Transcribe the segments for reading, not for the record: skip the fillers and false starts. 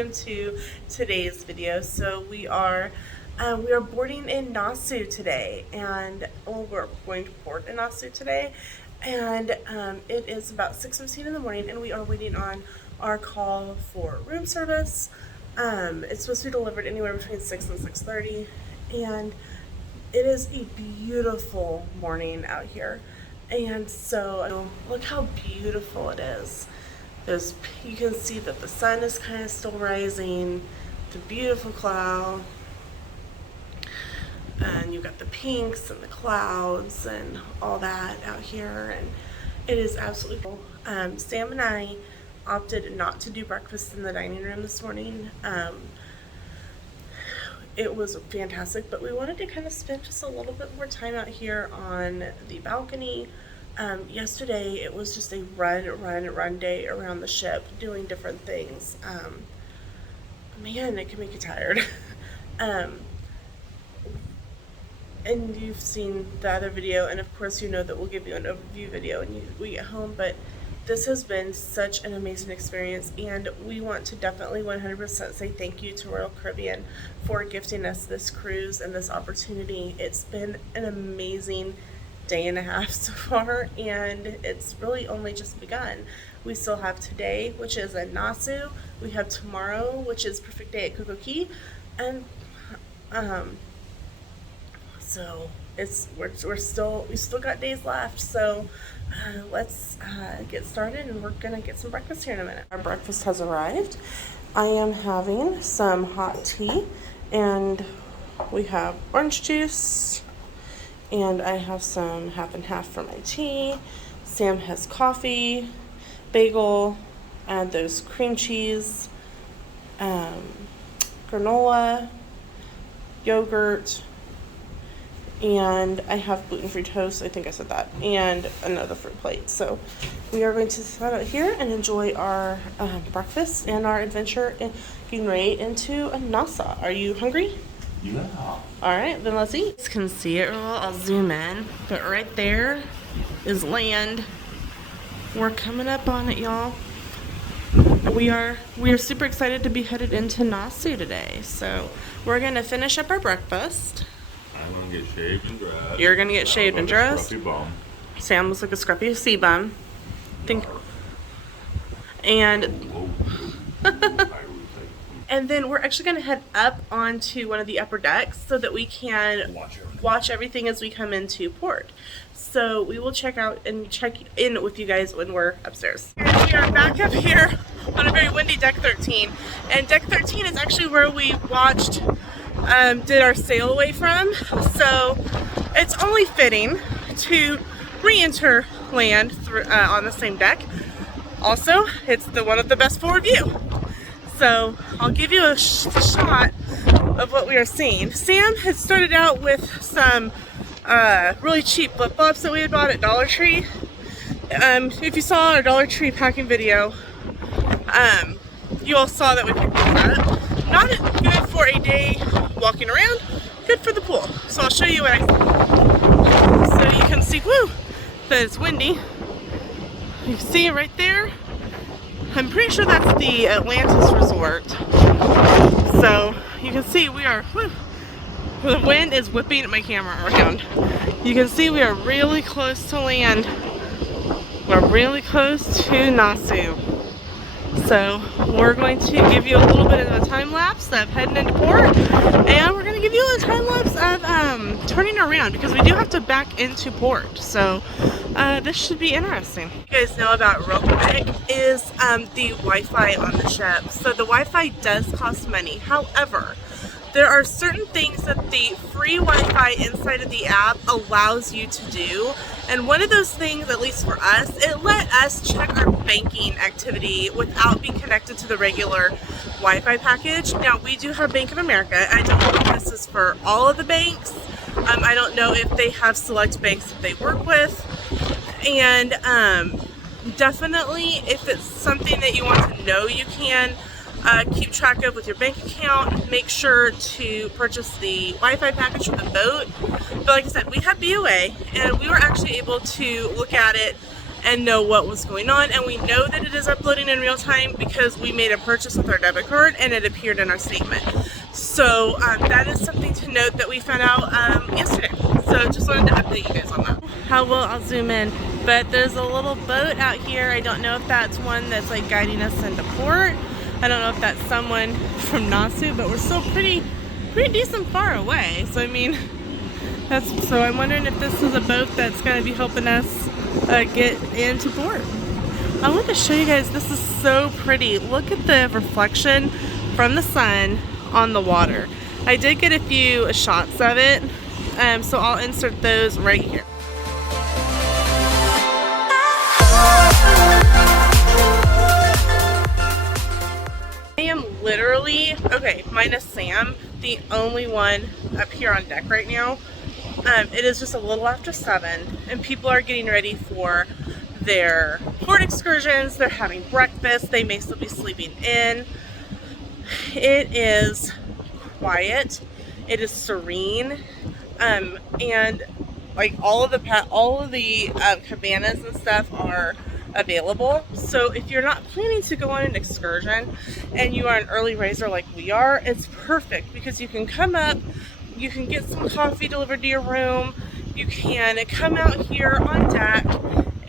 welcome to today's video. So we are boarding in Nassau today, and we're going to port in Nassau today, and it is about 6:15 in the morning, and we are waiting on our call for room service. It's supposed to be delivered anywhere between 6 and 6:30, and it is a beautiful morning out here. And so look how beautiful it is. You can see that the sun is kind of still rising, the beautiful cloud, and you've got the pinks and the clouds and all that out here, and it is absolutely cool. Sam and I opted not to do breakfast in the dining room this morning. It was fantastic, but we wanted to kind of spend just a little bit more time out here on the balcony. Yesterday it was just a run day around the ship doing different things. Man, it can make you tired. And you've seen the other video, and of course you know that we'll give you an overview video when we get home, but this has been such an amazing experience, and we want to definitely 100% say thank you to Royal Caribbean for gifting us this cruise and this opportunity. It's been an amazing day and a half so far, and it's really only just begun. We still have today, which is at Nassau. We have tomorrow, which is perfect day at Coco Key, and so we still got days left. So let's get started, and we're gonna get some breakfast here in a minute. Our breakfast has arrived. I am having some hot tea, and we have orange juice, and I have some half and half for my tea. Sam has coffee, bagel, and there's cream cheese, granola, yogurt, and I have gluten-free toast, I think I said that, and another fruit plate. So we are going to sit out here and enjoy our breakfast and our adventure getting right into Nassau. Are you hungry? Yeah. All right, then let's eat. You guys can see it. I'll zoom in, but right there is land. We're coming up on it, y'all. We are super excited to be headed into Nassau today. So we're gonna finish up our breakfast. I'm gonna get shaved and dressed. You're gonna get shaved and dressed. Scruffy bum. Sam looks like a scruffy sea bum. And then we're actually going to head up onto one of the upper decks so that we can watch everything as we come into port. So we will check in with you guys when we're upstairs. We are back up here on a very windy deck 13. And deck 13 is actually where we did our sail away from. So it's only fitting to re-enter land on the same deck. Also, it's the one with the best forward view. So I'll give you a shot of what we are seeing. Sam had started out with some really cheap flip-flops that we had bought at Dollar Tree. If you saw our Dollar Tree packing video, you all saw that we picked those up. Not good for a day walking around, good for the pool. So I'll show you what I see. So you can see, that it's windy. You can see it right there. I'm pretty sure that's the Atlantis Resort. So you can see the wind is whipping my camera around. You can see we are really close to land. We're really close to Nassau. So we're going to give you a little bit of a time lapse of heading into port, and we're going to give you a time lapse of turning around because we do have to back into port. So this should be interesting. You guys know about real quick is the Wi-Fi on the ship. So the Wi-Fi does cost money. However, there are certain things that the free Wi-Fi inside of the app allows you to do. And one of those things, at least for us, it let us check our banking activity without being connected to the regular Wi-Fi package. Now, we do have Bank of America. I don't know if this is for all of the banks. I don't know if they have select banks that they work with. And definitely, if it's something that you want to know, you can keep track of with your bank account. Make sure to purchase the Wi-Fi package for the boat. But like I said, we have BOA, and we were actually able to look at it and know what was going on. And we know that it is uploading in real time because we made a purchase with our debit card and it appeared in our statement. So that is something to note that we found out yesterday. So just wanted to update you guys on that. How well, I'll zoom in, but there's a little boat out here. I don't know if that's one that's like guiding us into port. I don't know if that's someone from Nassau, but we're still pretty decent far away. So I mean, so I'm wondering if this is a boat that's going to be helping us get into port. I want to show you guys, this is so pretty. Look at the reflection from the sun on the water. I did get a few shots of it, so I'll insert those right here. I am literally, okay, minus Sam, the only one up here on deck right now. It is just a little after 7 and people are getting ready for their port excursions. They're having breakfast. They may still be sleeping in. It is quiet. It is serene. And like all of the cabanas and stuff are available. So if you're not planning to go on an excursion and you are an early riser like we are, it's perfect because you can come up, you can get some coffee delivered to your room, you can come out here on deck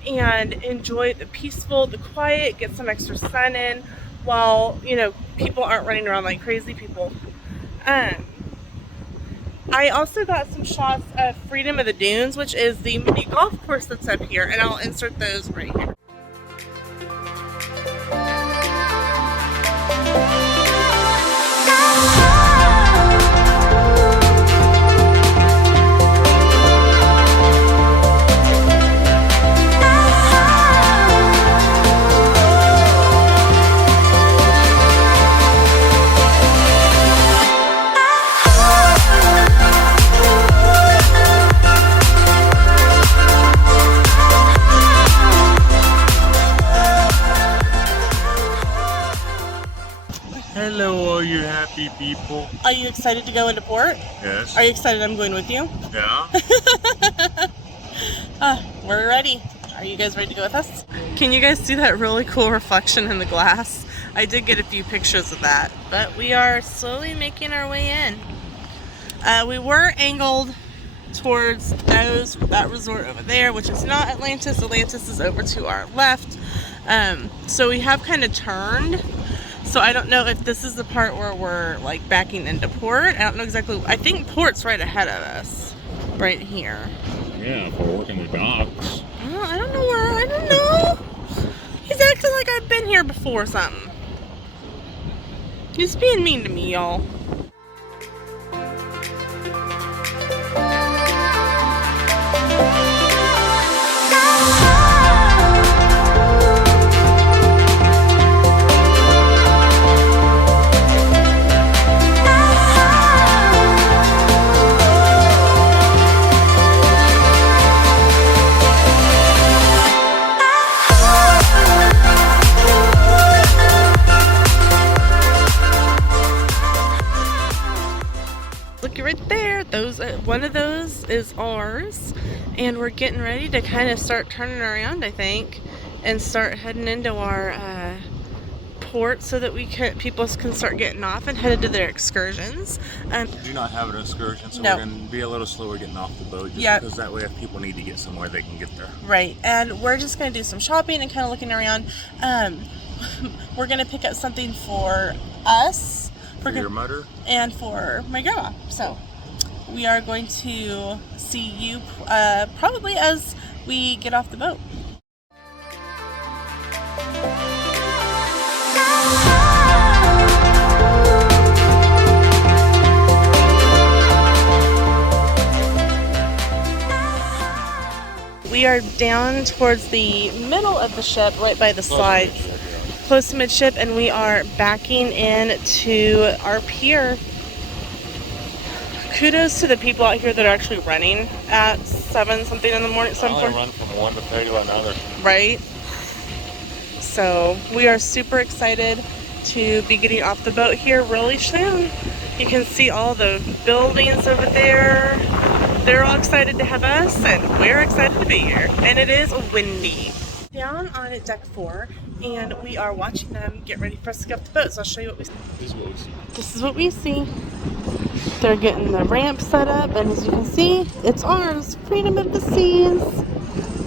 and enjoy the peaceful, the quiet, get some extra sun in while, you know, people aren't running around like crazy people. I also got some shots of Freedom of the Dunes, which is the mini golf course that's up here, and I'll insert those right here. Hello, all you happy people. Are you excited to go into port? Yes. Are you excited I'm going with you? Yeah. We're ready. Are you guys ready to go with us? Can you guys see that really cool reflection in the glass? I did get a few pictures of that, but we are slowly making our way in. We were angled towards that resort over there, which is not Atlantis. Atlantis is over to our left. So we have kind of turned. So I don't know if this is the part where we're like backing into port. I don't know exactly. I think port's right ahead of us, right here. Yeah, if we're working the docks. Oh, I don't know where. I don't know. He's acting like I've been here before or something. He's being mean to me, y'all. Right there, one of those is ours, and we're getting ready to kind of start turning around, I think, and start heading into our port so that people can start getting off and headed to their excursions. We do not have an excursion, so no. We're going to be a little slower getting off the boat, just because that way if people need to get somewhere, they can get there. Right, and we're just going to do some shopping and kind of looking around. We're going to pick up something for us. For your mother? And for my grandma. So we are going to see you probably as we get off the boat. We are down towards the middle of the ship, right by the sides. Close to midship, and we are backing in to our pier. Kudos to the people out here that are actually running at 7 something in the morning. I only run from one to 30 to another. Right. So we are super excited to be getting off the boat here really soon. You can see all the buildings over there. They're all excited to have us, and we're excited to be here. And it is windy. Down on deck 4, and we are watching them get ready for us to get off the boat. So I'll show you what we see. This is what we see. This is what we see. They're getting the ramp set up, and as you can see, it's ours. Freedom of the seas.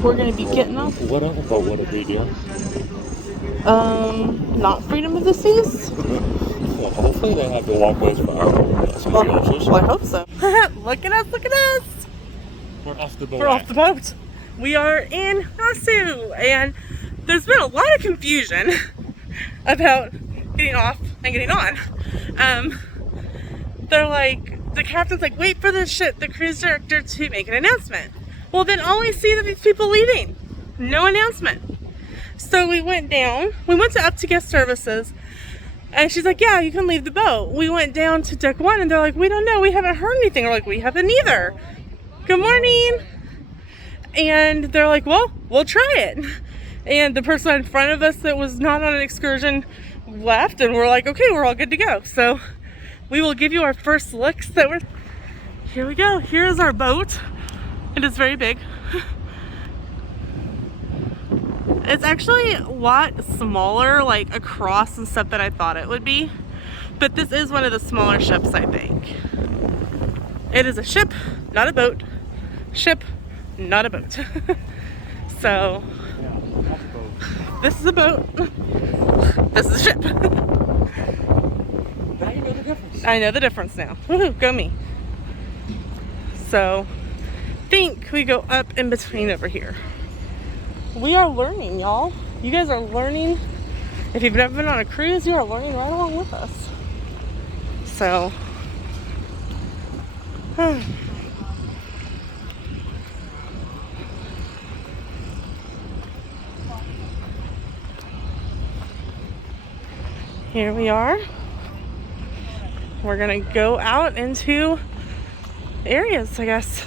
We're gonna be getting off. What other boat would it be, dear? Not freedom of the seas. Well, hopefully they have the walkways for our Well, I hope so. Look at us! Look at us! We're off the boat. We're off the boat. We are in Nassau, and there's been a lot of confusion about getting off and getting on. They're like, the captain's like, wait for the cruise director to make an announcement. Well, then all we see are these people leaving. No announcement. So we went down. We went up to guest services, and she's like, yeah, you can leave the boat. We went down to deck 1, and they're like, we don't know. We haven't heard anything. We're like, we haven't either. Good morning. And they're like, well, we'll try it. And the person in front of us that was not on an excursion left, and we're like, okay, we're all good to go. So we will give you our first looks that we're, here we go. Here is our boat. It is very big. It's actually a lot smaller, like across and stuff, than I thought it would be. But this is one of the smaller ships, I think. It is a ship, not a boat. Ship, not a boat. So, this is a boat. This is a ship. Now you know the difference. I know the difference now. Woohoo, go me. So, think we go up in between over here. We are learning, y'all. You guys are learning. If you've never been on a cruise, you are learning right along with us. So, here we are. We're gonna go out into areas, I guess.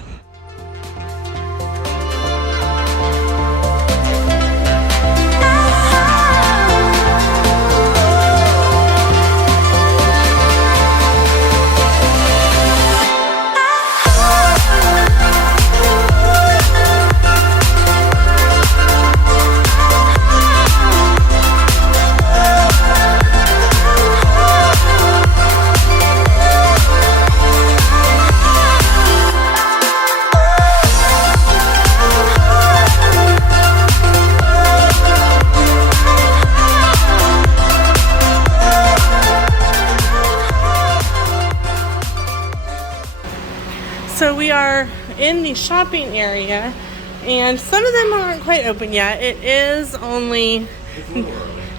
So we are in the shopping area, and some of them aren't quite open yet. It is only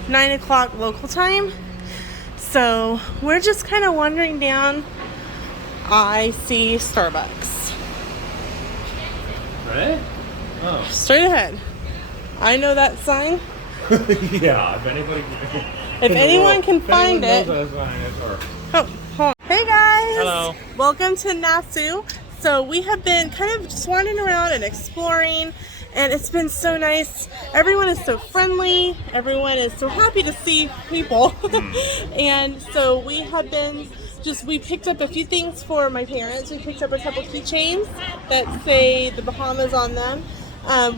9 o'clock local time. So we're just kind of wandering down. I see Starbucks. Right? Oh. Straight ahead. I know that sign. Yeah, If anyone can find it. Oh, Oh, hold on. Hey guys! Hello. Welcome to Nassau. So we have been kind of just wandering around and exploring, and it's been so nice. Everyone is so friendly. Everyone is so happy to see people. And so we have been we picked up a few things for my parents. We picked up a couple keychains that say the Bahamas on them.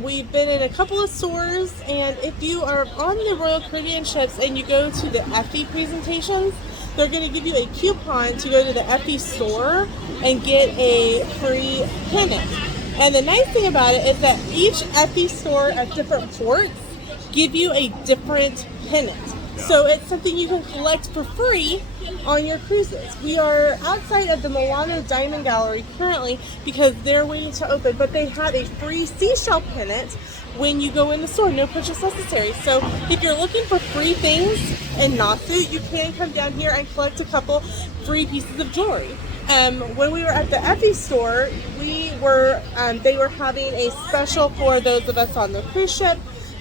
We've been in a couple of stores, and if you are on the Royal Caribbean ships and you go to the Effie presentations, they're going to give you a coupon to go to the Effie store and get a free pennant. And the nice thing about it is that each Effie store at different ports give you a different pennant. So it's something you can collect for free on your cruises. We are outside of the Milano Diamond Gallery currently because they're waiting to open, but they have a free seashell pennant when you go in the store, no purchase necessary. So if you're looking for free things in Nassau, you can come down here and collect a couple free pieces of jewelry. When we were at the Effie store, they were having a special for those of us on the cruise ship,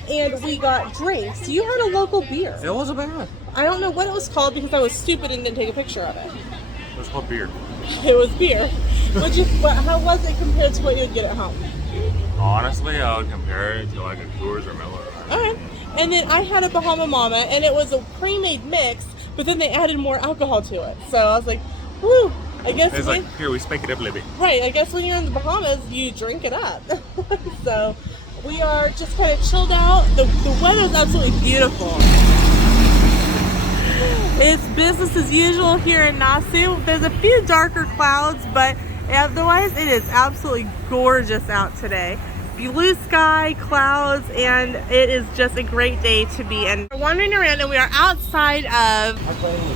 and we got drinks. You had a local beer. It wasn't bad. I don't know what it was called because I was stupid and didn't take a picture of it. It was called beer. It was beer. How was it compared to what you would get at home? Honestly, I would compare it to like a Coors or Miller. Alright. And then I had a Bahama Mama, and it was a pre-made mix, but then they added more alcohol to it. So I was like, whoo, I guess It's like, here, we spike it up a little bit. Right, I guess when you're in the Bahamas, you drink it up. So we are just kind of chilled out. The weather's absolutely beautiful. It's business as usual here in Nassau. There's a few darker clouds, but otherwise it is absolutely gorgeous out today. Blue sky, clouds, and it is just a great day to be in. We're wandering around and we are outside of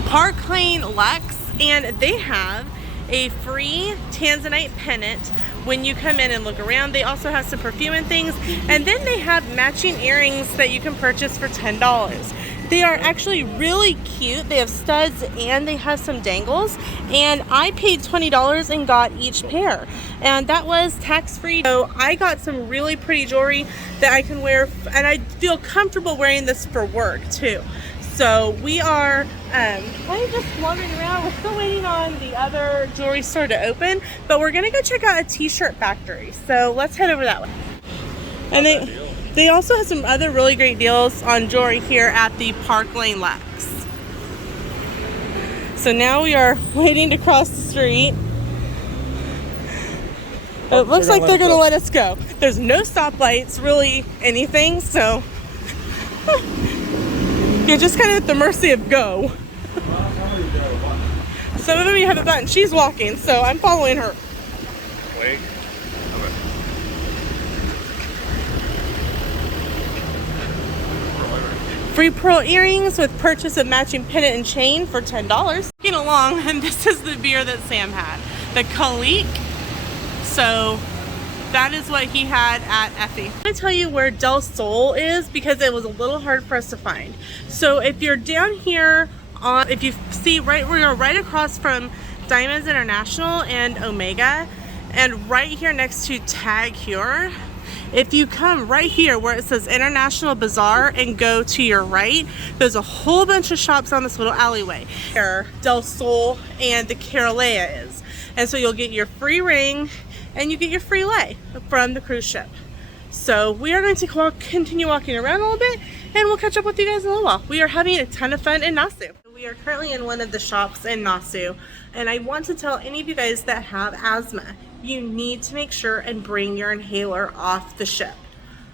Park Lane Lux, and they have a free tanzanite pendant when you come in and look around. They also have some perfume and things, and then they have matching earrings that you can purchase for $10. They are actually really cute. They have studs and they have some dangles, and I paid $20 and got each pair, and that was tax-free. So I got some really pretty jewelry that I can wear, and I feel comfortable wearing this for work too. So we are kind of just wandering around. We're still waiting on the other jewelry store to open, but we're gonna go check out a t-shirt factory. So let's head over that way. And they also have some other really great deals on jewelry here at the Park Lane Lux. So now we are waiting to cross the street. It looks like they're gonna let us go. There's no stoplights, really anything, so you're just kind of at the mercy of go. Some of them you have a button. She's walking, so I'm following her. Wait. Free pearl earrings with purchase of matching pendant and chain for $10. Looking along, and this is the beer that Sam had, the Kalik. So that is what he had at Effie. I'm gonna tell you where Del Sol is because it was a little hard for us to find. So if you're down here on, if you see right, we're right across from Diamonds International and Omega, and right here next to Tag Heuer. If you come right here where it says International Bazaar and go to your right, there's a whole bunch of shops on this little alleyway. Here, Del Sol and the Carolea is. And so you'll get your free ring and you get your free lei from the cruise ship. So we are going to continue walking around a little bit, and we'll catch up with you guys in a little while. We are having a ton of fun in Nassau. We are currently in one of the shops in Nassau, and I want to tell any of you guys that have asthma, you need to make sure and bring your inhaler off the ship.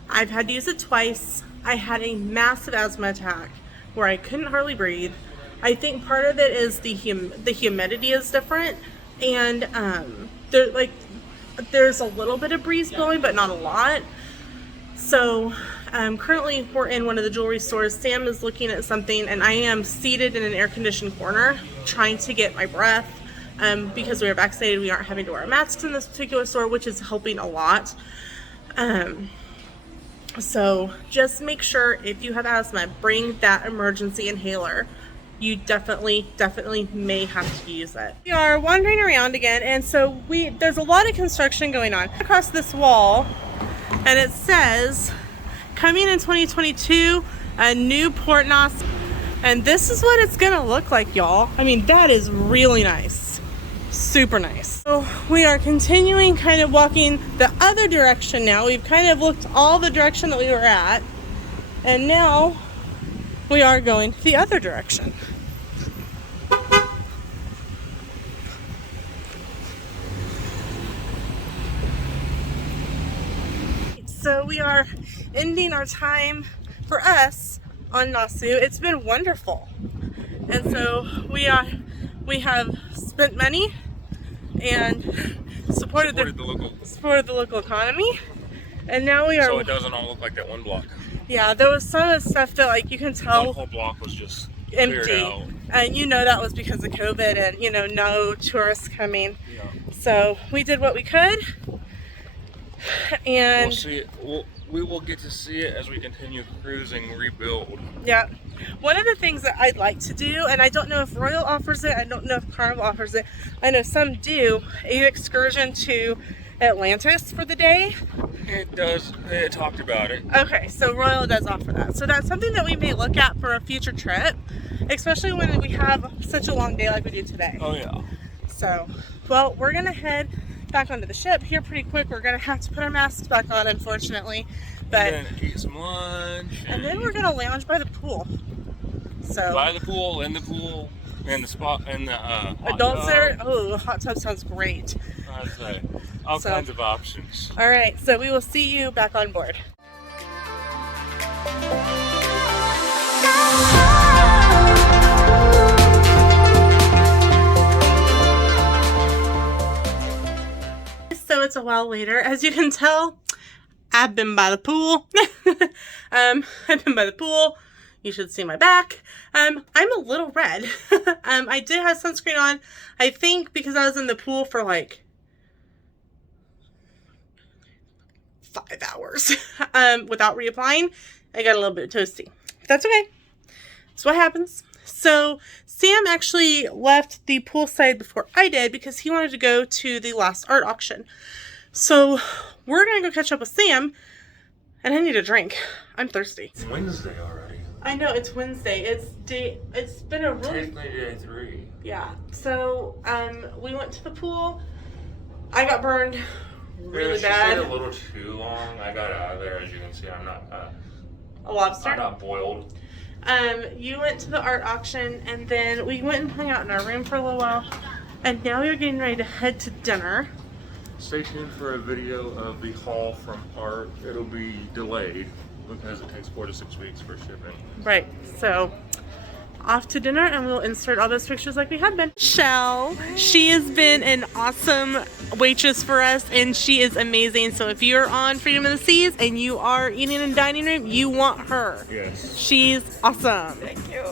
I've had to use it twice. I had a massive asthma attack where I couldn't hardly breathe. I think part of it is the humidity is different, and there's a little bit of breeze blowing, but not a lot. So currently we're in one of the jewelry stores. Sam is looking at something, and I am seated in an air-conditioned corner trying to get my breath. Because we are vaccinated, we aren't having to wear masks in this particular store, which is helping a lot. So just make sure if you have asthma, bring that emergency inhaler. You definitely may have to use it. We are wandering around again, and so there's a lot of construction going on across this wall, and it says coming in 2022, a new Port Nassau, and this is what it's gonna look like, y'all. I mean, that is really nice. Super nice. So we are continuing kind of walking the other direction now. We've kind of looked all the direction that we were at, and now we are going the other direction. So we are ending our time for us on Nassau. It's been wonderful. And so we have spent money and supported the local economy, and now we are. So it doesn't all look like that one block. Yeah, there was some of the stuff that, like, you can tell One whole block was just empty, and that was because of COVID and no tourists coming. Yeah. So we did what we could, and we'll see it. We will get to see it as we continue cruising, rebuild. Yeah. One of the things that I'd like to do, and I don't know if Royal offers it, I don't know if Carnival offers it, I know some do, an excursion to Atlantis for the day. It does. It talked about it. Okay, so Royal does offer that. So that's something that we may look at for a future trip, especially when we have such a long day like we do today. Oh yeah. So, well, we're gonna head back onto the ship here pretty quick. We're gonna have to put our masks back on, unfortunately, but and then eat some lunch, and then we're gonna lounge by the pool. So by the pool, in the pool, and the spot, and the adults there. Oh, hot tub sounds great. I'd say all kinds of options. All right, so we will see you back on board. it's a while later. As you can tell, I've been by the pool. I've been by the pool. You should see my back. I'm a little red. I did have sunscreen on, I think because I was in the pool for like 5 hours without reapplying. I got a little bit toasty. That's okay. That's what happens. So Sam actually left the poolside before I did because he wanted to go to the last art auction. So we're going to go catch up with Sam, and I need a drink. I'm thirsty. It's Wednesday already. I know, it's Wednesday. It's been a really... Technically day 3. Yeah. So we went to the pool. I got burned really She bad. stayed a little too long. I got out of there, as you can see. I'm not... A lobster? I'm not boiled. You went to the art auction, and then we went and hung out in our room for a little while, and now we are getting ready to head to dinner. Stay tuned for a video of the haul from art. It'll be delayed because it takes 4 to 6 weeks for shipping. Right, so off to dinner, and we'll insert all those pictures like we have been. Shell, she has been an awesome waitress for us, and she is amazing. So if you're on Freedom of the Seas and you are eating in a dining room, you want her. Yes. She's awesome. Thank you.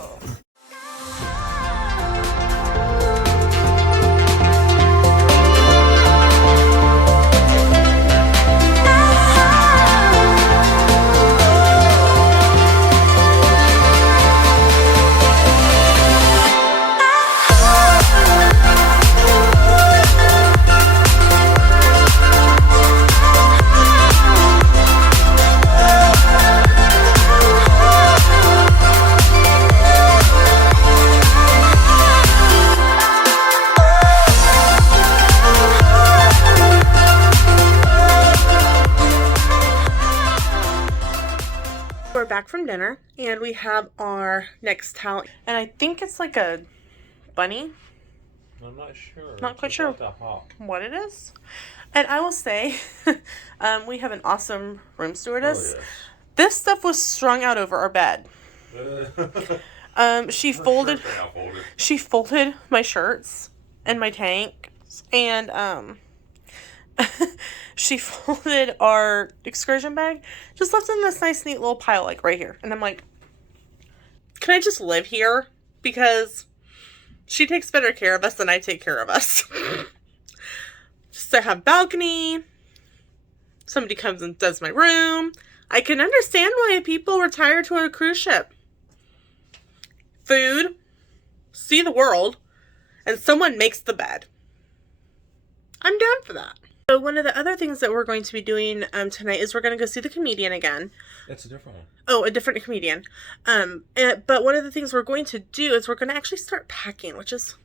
We're back from dinner, and we have our next towel, and I think it's like a bunny. I'm not sure. Not quite sure It's about the hawk. what it is. And I will say, we have an awesome room stewardess. Oh, This stuff was strung out over our bed. yes. She folded my shirts and my tanks, and she folded our excursion bag, just left it in this nice neat little pile like right here. And I'm like, can I just live here? Because she takes better care of us than I take care of us. Just to have balcony, somebody comes and does my room. I can understand why people retire to a cruise ship. Food, see the world, and someone makes the bed. I'm down for that. So one of the other things that we're going to be doing tonight is we're going to go see the comedian again. That's a different one. Oh, a different comedian. But one of the things we're going to do is we're going to actually start packing, which is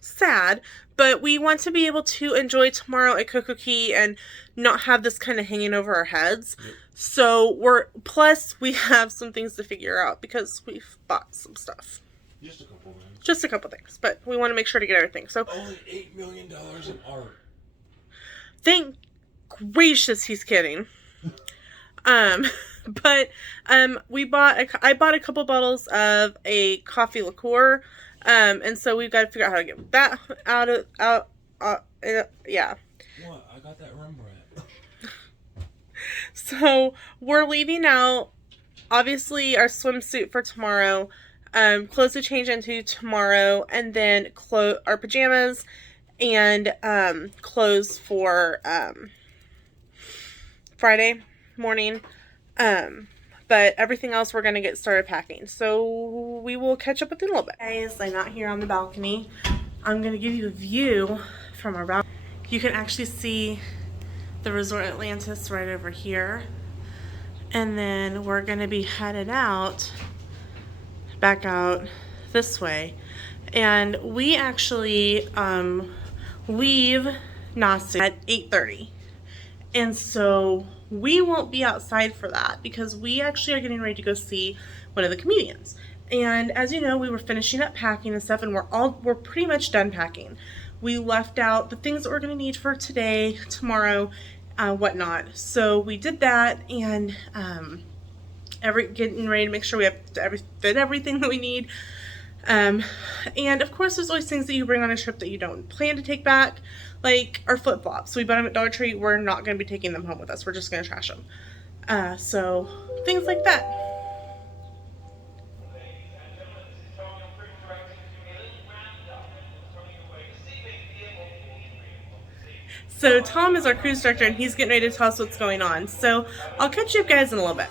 sad. But we want to be able to enjoy tomorrow at Coco Key and not have this kind of hanging over our heads. Yep. So plus we have some things to figure out because we've bought some stuff. Just a couple things. Just a couple things, but we want to make sure to get everything. So only $8 million in art. Thank gracious he's kidding. But I bought a couple bottles of a coffee liqueur, and so we've got to figure out how to get that yeah. What? I got that Rembrandt. So we're leaving out, obviously, our swimsuit for tomorrow, clothes to change into tomorrow, and then our pajamas, and clothes for Friday morning. But everything else we're going to get started packing. So we will catch up with you in a little bit. Guys, I'm out here on the balcony. I'm going to give you a view from our balcony. You can actually see the Resort Atlantis right over here. And then we're going to be headed back out this way. And we actually leave Nassau at 8:30. And so we won't be outside for that because we actually are getting ready to go see one of the comedians. And as you know, we were finishing up packing and stuff, and we're pretty much done packing. We left out the things that we're going to need for today, tomorrow, whatnot. So we did that, and getting ready to make sure we have fit everything that we need. And of course, there's always things that you bring on a trip that you don't plan to take back, like our flip flops. We bought them at Dollar Tree. We're not going to be taking them home with us. We're just going to trash them. So things like that. So Tom is our cruise director, and he's getting ready to tell us what's going on. So I'll catch you guys in a little bit.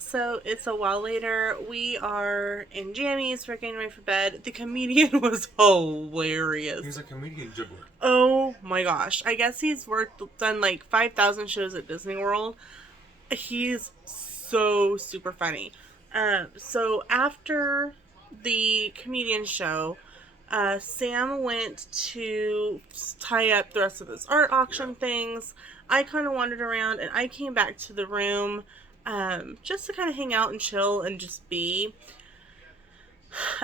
So it's a while later. We are in jammies. We're getting ready for bed. The comedian was hilarious. He's a comedian gibbler. Oh my gosh. I guess he's done like 5,000 shows at Disney World. He's so super funny. So after the comedian show, Sam went to tie up the rest of his art auction things. I kind of wandered around, and I came back to the room just to kind of hang out and chill and just be.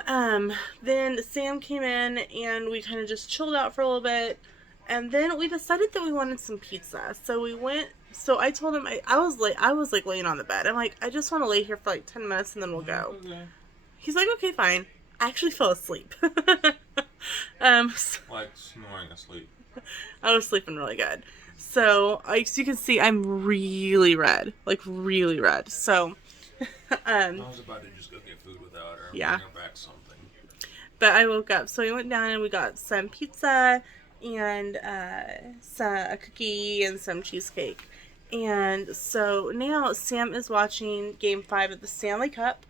Then Sam came in, and we kind of just chilled out for a little bit, and then we decided that we wanted some pizza. So we went. So I told him I was like laying on the bed. I'm like, I just want to lay here for like 10 minutes and then we'll go. Okay. He's like, okay, fine. I actually fell asleep. Like snoring asleep. I was sleeping really good. So, as you can see, I'm really red. Like, really red. So, I was about to just go get food without her. Yeah. Bring her back something. But I woke up. So, we went down and we got some pizza and a cookie and some cheesecake. And so, now Sam is watching Game 5 of the Stanley Cup,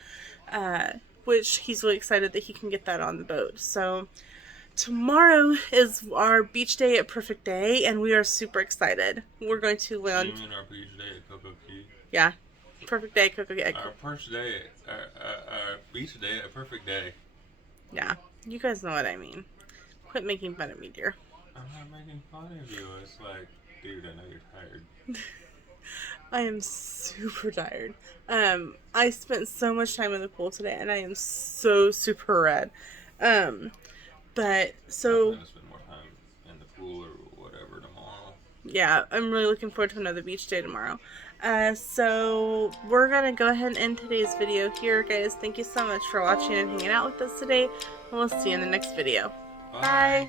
which he's really excited that he can get that on the boat. So, tomorrow is our beach day at Perfect Day, and we are super excited. We're going to land. You mean our beach day at Cocoa Key? Yeah, Perfect Day, Cocoa Key. Our first day, our beach day at Perfect Day. Yeah, you guys know what I mean. Quit making fun of me, dear. I'm not making fun of you. It's like, dude, I know you're tired. I am super tired. I spent so much time in the pool today, and I am so super red. But so. I'm gonna spend more time in the pool or whatever tomorrow. Yeah, I'm really looking forward to another beach day tomorrow. So we're gonna go ahead and end today's video here, guys. Thank you so much for watching and hanging out with us today, and we'll see you in the next video. Bye.